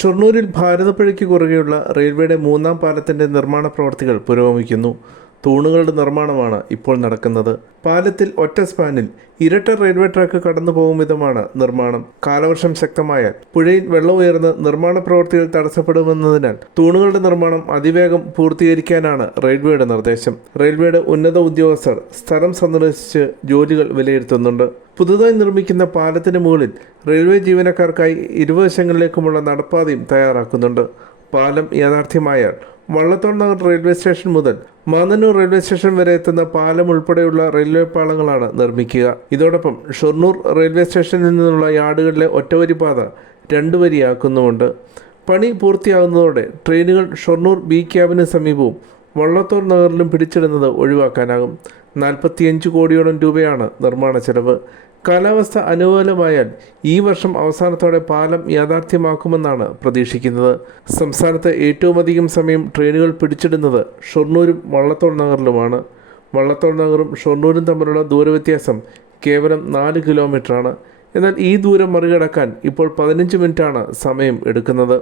ഷൊർണൂരിൽ ഭാരതപ്പുഴയ്ക്ക് കുറുകെയുള്ള റെയിൽവേയുടെ മൂന്നാം പാലത്തിന്റെ നിർമ്മാണ പ്രവൃത്തികൾ പുരോഗമിക്കുന്നു. തൂണുകളുടെ നിർമ്മാണമാണ് ഇപ്പോൾ നടക്കുന്നത്. പാലത്തിൽ ഒറ്റ സ്പാനിൽ ഇരട്ട റെയിൽവേ ട്രാക്ക് കടന്നു പോകും വിധമാണ് നിർമ്മാണം. കാലവർഷം ശക്തമായാൽ പുഴയിൽ വെള്ളം ഉയർന്ന് നിർമ്മാണ പ്രവൃത്തികൾ തടസ്സപ്പെടുമെന്നതിനാൽ തൂണുകളുടെ നിർമ്മാണം അതിവേഗം പൂർത്തീകരിക്കാനാണ് റെയിൽവേയുടെ നിർദ്ദേശം. റെയിൽവേയുടെ ഉന്നത ഉദ്യോഗസ്ഥർ സ്ഥലം സന്ദർശിച്ച് ജോലികൾ വിലയിരുത്തുന്നുണ്ട്. പുതുതായി നിർമ്മിക്കുന്ന പാലത്തിന് മുകളിൽ റെയിൽവേ ജീവനക്കാർക്കായി ഇരുവശങ്ങളിലേക്കുമുള്ള നടപ്പാതയും തയ്യാറാക്കുന്നുണ്ട്. പാലം യാഥാർത്ഥ്യമായാൽ വള്ളത്തോൾ നഗർ റെയിൽവേ സ്റ്റേഷൻ മുതൽ മാന്നന്നൂർ റെയിൽവേ സ്റ്റേഷൻ വരെ എത്തുന്ന പാലം ഉൾപ്പെടെയുള്ള റെയിൽവേ പാളങ്ങളാണ് നിർമ്മിക്കുക. ഇതോടൊപ്പം ഷൊർണൂർ റെയിൽവേ സ്റ്റേഷനിൽ നിന്നുള്ള യാർഡുകളിലെ ഒറ്റവരിപ്പാത 2 വരിയാക്കുന്നുമുണ്ട്. പണി പൂർത്തിയാകുന്നതോടെ ട്രെയിനുകൾ ഷൊർണൂർ ബി ക്യാബിന് സമീപവും വള്ളത്തോൾ നഗറിലും പിടിച്ചിടുന്നത് ഒഴിവാക്കാനാകും. 45 കോടിയോളം രൂപയാണ് നിർമ്മാണ ചെലവ്. കാലാവസ്ഥ അനുകൂലമായാൽ ഈ വർഷം അവസാനത്തോടെ പാലം യാഥാർത്ഥ്യമാക്കുമെന്നാണ് പ്രതീക്ഷിക്കുന്നത്. സംസ്ഥാനത്ത് ഏറ്റവും അധികം സമയം ട്രെയിനുകൾ പിടിച്ചിടുന്നത് ഷൊർണൂരും വള്ളത്തോൾ നഗറിലുമാണ്. വള്ളത്തോൾ നഗറും ഷൊർണൂരും തമ്മിലുള്ള ദൂരവ്യത്യാസം കേവലം 4 കിലോമീറ്ററാണ്. എന്നാൽ ഈ ദൂരം മറികടക്കാൻ ഇപ്പോൾ 15 മിനിറ്റാണ് സമയം എടുക്കുന്നത്.